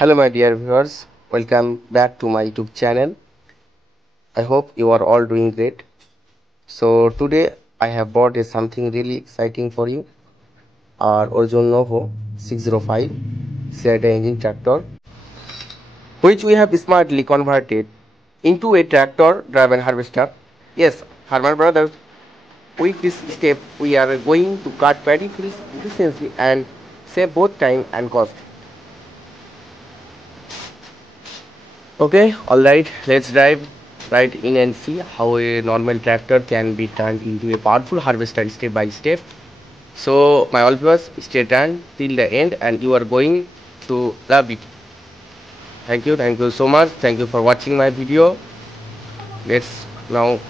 Hello, my dear viewers. Welcome back to my YouTube channel. I hope you are all doing great. So today I have brought something really exciting for you. Our Origin Novo 605 Serta engine tractor, which we have smartly converted into a tractor-driven harvester. Yes, farmer brothers. With this step, we are going to cut paddy fields efficiently and save both time and cost. Okay, alright, let's dive right in and see how a normal tractor can be turned into a powerful harvester step by step. So, my all viewers, stay tuned till the end and you are going to love it. Thank you so much. Thank you for watching my video. Let's now.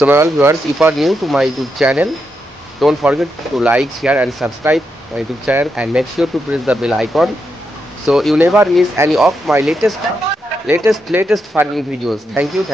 So my all viewers, if you are new to my YouTube channel, don't forget to like, share and subscribe my YouTube channel, and make sure to press the bell icon so you never miss any of my latest funny videos. Thank you.